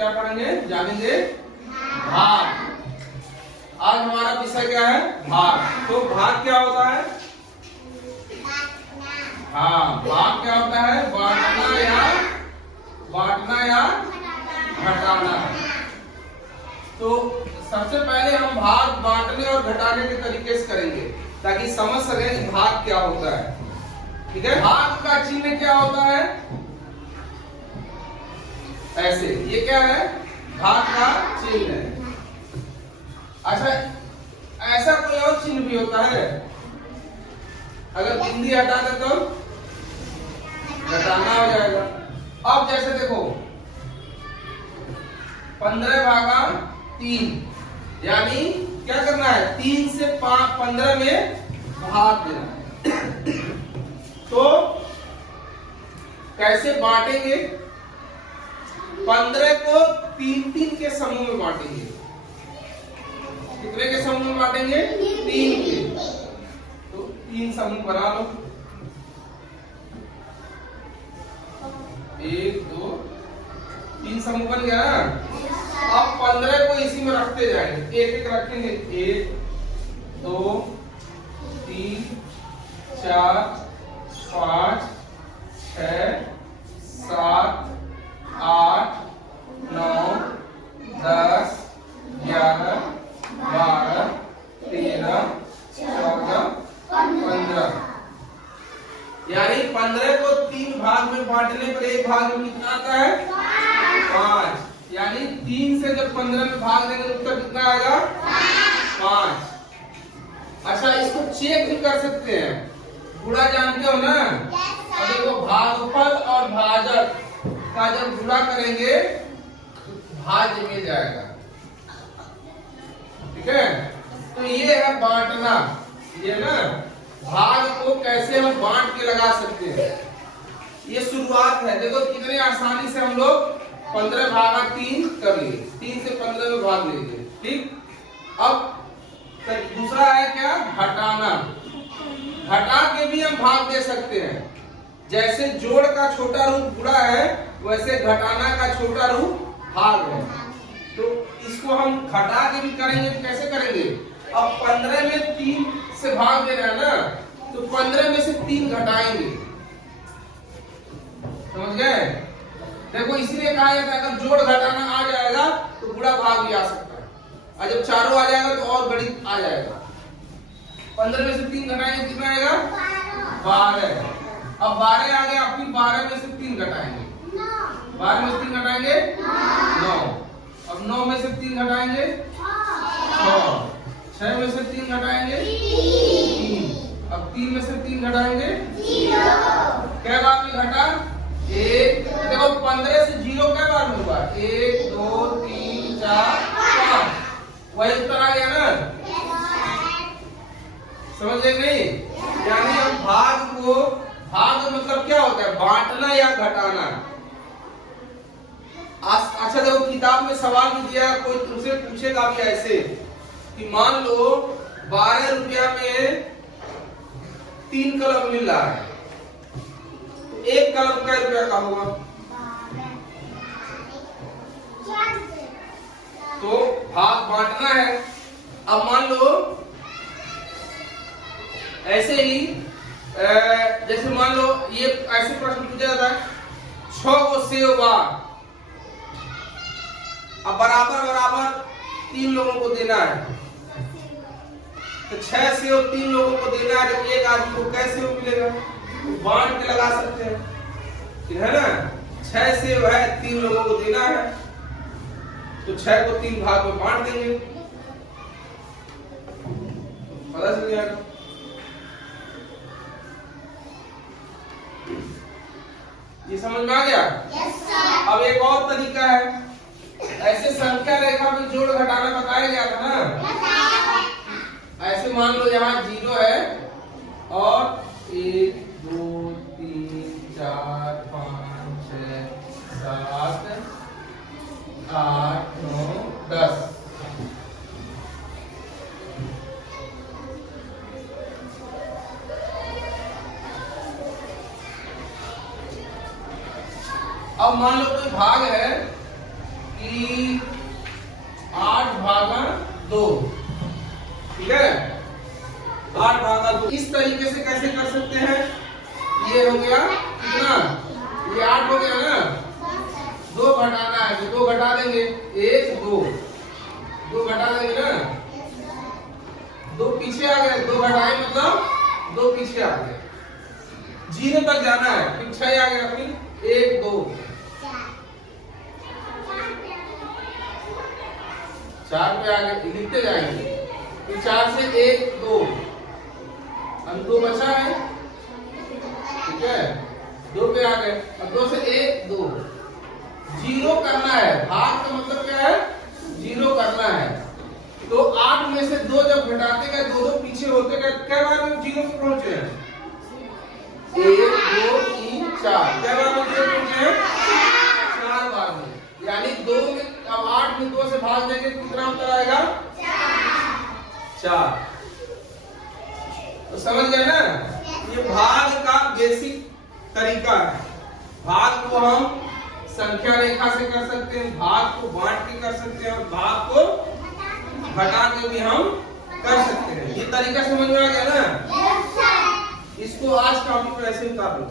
क्या पढ़ेंगे, जानेंगे भाग। आज हमारा विषय क्या है, भाग। तो भाग क्या होता है? हाँ, भाग क्या होता है? बांटना या घटाना। तो सबसे पहले हम भाग बांटने और घटाने के तरीके से करेंगे ताकि समझ सकें कि भाग क्या होता है। ठीक है, भाग का चिन्ह क्या होता है? ऐसे, ये क्या है? भाग का चिन्ह है। अच्छा, ऐसा कोई और चिन्ह भी होता है? अगर बिंदी हटा दे तो घटाना हो जाएगा। अब जैसे देखो 15/3, यानी क्या करना है? 3 से 15 में भाग देना है। तो कैसे बांटेंगे? 15 को 3-3 के समूह में बांटेंगे। कितने के समूह में बांटेंगे? 3 के। तो 3 समूह बना लो, 1 2 3 समूह बन गया ना। अब 15 को इसी में रखते जाएंगे, एक एक रखेंगे। 1 2 3 4 5 6 7 8 9 10 11 12 13 14 15। यानी 15 को 3 भाग में बांटने पर एक भाग में कितना आता है? 5। यानी 3 से जब 15 में भाग देंगे तो उत्तर कितना आएगा? 5। अच्छा, इसको चेक भी कर सकते हैं। गुणा जानते हो ना? अब देखो, भागफल और भाजक का जब गुणा करेंगे तो भाज्य मिल जाएगा। ठीक है, तो ये है बांटना। ये ना, भाग को कैसे हम बांट के लगा सकते हैं, ये शुरुआत है। देखो कितने आसानी से हम लोग 15/3 कर लिए, 3 से 15 में भाग लेंगे। ठीक, अब दूसरा है क्या? घटाना। घटा के भी हम भाग दे सकते हैं। जैसे जोड़ का छोटा रूप गुणा है, वैसे घटाना का छोटा रूप भाग है। तो इसको हम घटा के भी करेंगे। कैसे करेंगे? अब 15 में 3 से भाग दे रहा है ना, तो 15 में से 3 घटाएंगे। समझ गए? देखो, इसीलिए कहा जाता है अगर जोड़ घटाना आ जाएगा तो गुणा भाग भी आ सकता है, और जब चारों आ जाएगा तो और गणित आ जाएगा। 15 में से 3 घटाएंगे, कितना आएगा? 12। अब 12 आ गया, फिर 12 में से 3 घटाएंगे। 12 में से 3 घटाएंगे 9। अब 9 में से 3 घटाएंगे 6। 6 में से 3 घटाएंगे 3। अब 3 में से 3 घटाएंगे 0। क्या बार में घटा? 1। देखो 15 से 0 क्या बार में हुआ? 1 2 3 4 5। वही उत्तर आ गया ना? समझ गए नहीं? यानी हम भाग को, भाग मतलब क्या होता है? बांटना या घटाना। अच्छा देखो, किताब में सवाल भी दिया, कोई तुमसे पूछेगा भी ऐसे कि मान लो 12 रुपया में 3 कलम मिल रहा है, तो 1 कलम का रुपया का होगा? तो भाग बांटना है। अब मान लो ऐसे ही, जैसे मान लो ये ऐसे प्रश्न पूछा जाता है, 6 को सेव बा, अब बराबर बराबर 3 लोगों को देना है, तो 6 सेव 3 लोगों को देना है, तो एक आदमी को कैसे मिलेगा? बांट के लगा सकते हैं, ठीक है ना? 6 सेव है, 3 लोगों को देना है, तो 6 को 3 भाग में बांट देंगे। पता चल गया? ये समझ में आ गया? yes, sir। अब एक और तरीका है, ऐसे संख्या रेखा में जोड़ घटाना बताया गया था ना? yes, ऐसे मान लो यहाँ 0 है और 1 2 3 4 5 6 7 8 9 10। अब मान लो कोई भाग है कि 8/2, ठीक है, 8/2। इस तरीके से कैसे कर सकते हैं, ये हो गया कितना, ये 8 हो गया ना, 2 घटाना है तो 2 घटा देंगे, 1 2, 2 घटा देंगे ना, 2 पीछे आ गए, 2 घटाए मतलब 2 पीछे आ गए, 0 तक जाना है, फिर 6 आ गया, फिर 1 2, 4 पे आ गए, लिखते जाएंगे, फिर 4 से 1 2, अब 2 बचा है, ठीक है, 2 पे आ गए, अब 2 से 1 2, 0 करना है, भाग का मतलब क्या है, 0 करना है, तो 8 में से 2 जब घटाते गए, 2 2 पीछे होते गए, क्या बार में 0 पे पहुंचे हैं, 1 2 3 4, क्या बार में 0 पहुंचे हैं, 4 बार में, यानी 2 में, अब 8 में 2 से भाग देंगे कितना उत्तर आएगा, 4। तो समझ गए ना, ये भाग का बेसिक तरीका है। भाग को हम संख्या रेखा से कर सकते हैं, भाग को बांट के कर सकते हैं, और भाग को घटा के भी हम कर सकते हैं। ये तरीका समझ में आ गया ना, इसको आज टॉपिक में ऐसे उतार लो।